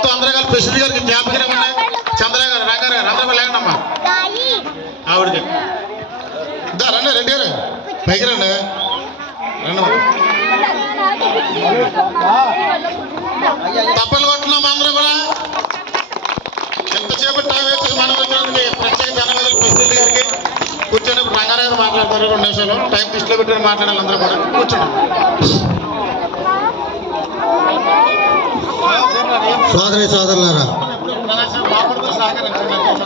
మొత్తం అందరూ కలిపి ప్రెసిడెంట్ గారికి జ్ఞాపకం ఉన్నాయి చంద్ర గారు రంగారు గారు అందరూ లేండమ్మా ఆవిడకి. ఇద్దా రండి రెడ్డి గారు పైకి రండి. రండి తప్పలు కొట్టున్నాం అందరూ కూడా. ఎంతసేపు టైం వేసి మనం వచ్చినందుకు ప్రత్యేక ధన్యవాదాలు ప్రెసిడెంట్ గారికి. కూర్చొని రంగారావు మాట్లాడతారు. రెండు నిమిషాలు. టైం దృష్టిలో పెట్టుకుని మాట్లాడాలి అందరూ కూడా. కూర్చోండి. సోదరి సోదరులారా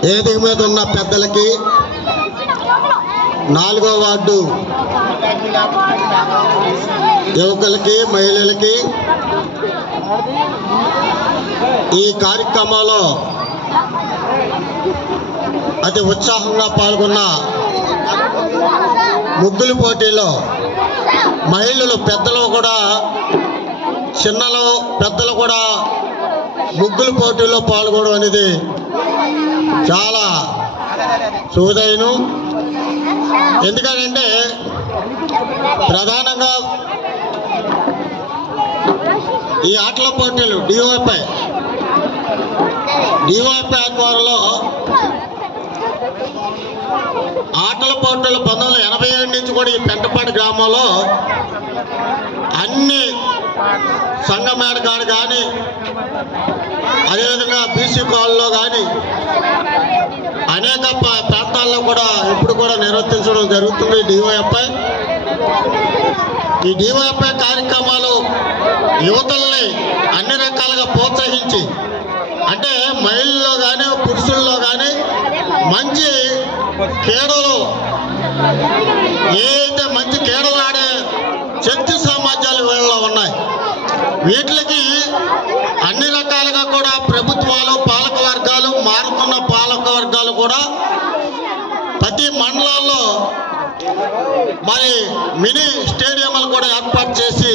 వేదిక మీద ఉన్న పెద్దలకి నాలుగో వార్డు యువకులకి మహిళలకి ఈ కార్యక్రమంలో అతి ఉత్సాహంగా పాల్గొన్న ముగ్గులు పోటీలో మహిళలు పెద్దలు కూడా చిన్నలు పెద్దలు కూడా ముగ్గులు పోటీల్లో పాల్గొనడం అనేది చాలా సూదైను ఎందుకంటే ప్రధానంగా ఈ ఆటల పోటీలు డిఓఎఫ్ఐ డిఓఎఫ్ఐ ఆధ్వర్యంలో ఆటల పోటీలు పంతొమ్మిది వందల ఎనభై ఏడు నుంచి కూడా ఈ పెంటపాటి గ్రామంలో అన్ని సంగమేడ కాడు కానీ అదేవిధంగా బీసీ కాల్లో కానీ అనేక ప్రాంతాల్లో కూడా ఇప్పుడు కూడా నిర్వర్తించడం జరుగుతుంది డివైఎఫ్ఐ ఈ డివైఎఫ్ఐ కార్యక్రమాలు యువతల్ని అన్ని రకాలుగా ప్రోత్సహించి అంటే మహిళల్లో కానీ పురుషుల్లో కానీ మంచి క్రీడలు ఏదైతే మంచి క్రీడలు ఆడే శక్తి సామర్థ్యాలు వీళ్ళలో ఉన్నాయి వీటికి ప్రభుత్వాలు పాలక వర్గాలు మారుతున్న పాలక వర్గాలు కూడా ప్రతి మండలాల్లో మరి మినీ స్టేడియంలు కూడా ఏర్పాటు చేసి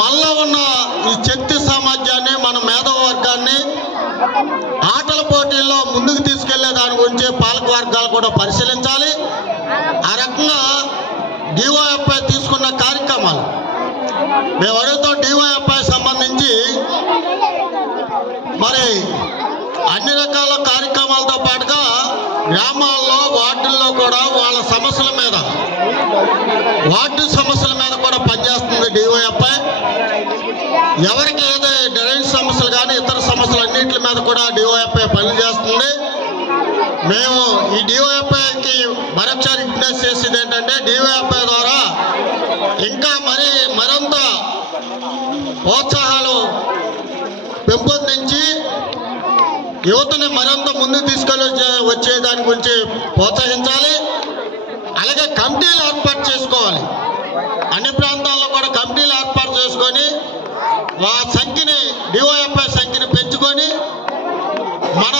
మళ్ళా ఉన్న ఈ శక్తి సామర్థ్యాన్ని మన మేధవ వర్గాన్ని ఆటల పోటీల్లో ముందుకు తీసుకెళ్ళే దాని గురించి పాలక వర్గాలు కూడా పరిశీలించాలి. ఆ రకంగా డివైఎఫ్ఐ తీసుకున్న కార్యక్రమాలు. మేము అడుగుతాం డివైఎఫ్ఐ సంబంధించి మరి అన్ని రకాల కార్యక్రమాలతో పాటుగా గ్రామాల్లో వార్డుల్లో కూడా వాళ్ళ సమస్యల మీద వార్డు సమస్యల మీద కూడా పనిచేస్తుంది డివైఎఫ్ఐ ఎవరికి ఏదో డ్రైనేజ్ సమస్యలు కానీ ఇతర సమస్యలు అన్నింటి మీద కూడా డివైఎఫ్ఐ పనిచేస్తుంది. మేము ఈ డివైఎఫ్ఐకి మరొకసారి విజ్ఞప్తి చేసేది ఏంటంటే డివైఎఫ్ఐ ద్వారా ఇంకా మరి మరింత ప్రోత్సాహం పెంపొందించి యువతని మరింత ముందుకు తీసుకెళ్ళి వచ్చే- దాని గురించి ప్రోత్సహించాలి. అలాగే కమిటీలు ఏర్పాటు చేసుకోవాలి. అన్ని ప్రాంతాల్లో కూడా కమిటీలు ఏర్పాటు చేసుకొని మా సంఖ్యని డిఓఎఫ్ఐ సంఖ్యని పెంచుకొని మన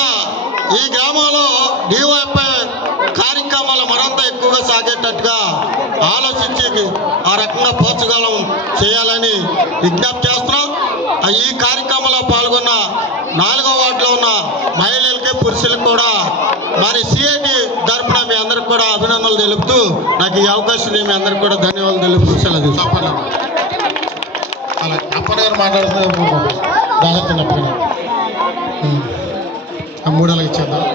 ఈ గ్రామంలో డిఓఎఫ్ఐ కార్యక్రమాలు మరింత ఎక్కువగా సాగేటట్టుగా ఆలోచించి ఆ రకంగా ప్రోత్సాహం చేయాలని విజ్ఞప్తి చేస్తున్నాం. ఈ కార్యక్రమంలో పాల్గొన్న నాలుగో వార్డులో ఉన్న మహిళలకి పురుషులకు కూడా మరి సిఐటి తరఫున మీ అందరికి కూడా అభినందనలు తెలుపుతూ నాకు ఈ అవకాశం మీ అందరికి కూడా ధన్యవాదాలు తెలుపుతూ సెలవు తీసుకుంటాను. అలా మాట్లాడుతున్నారు మూడు ఇచ్చేద్దాం.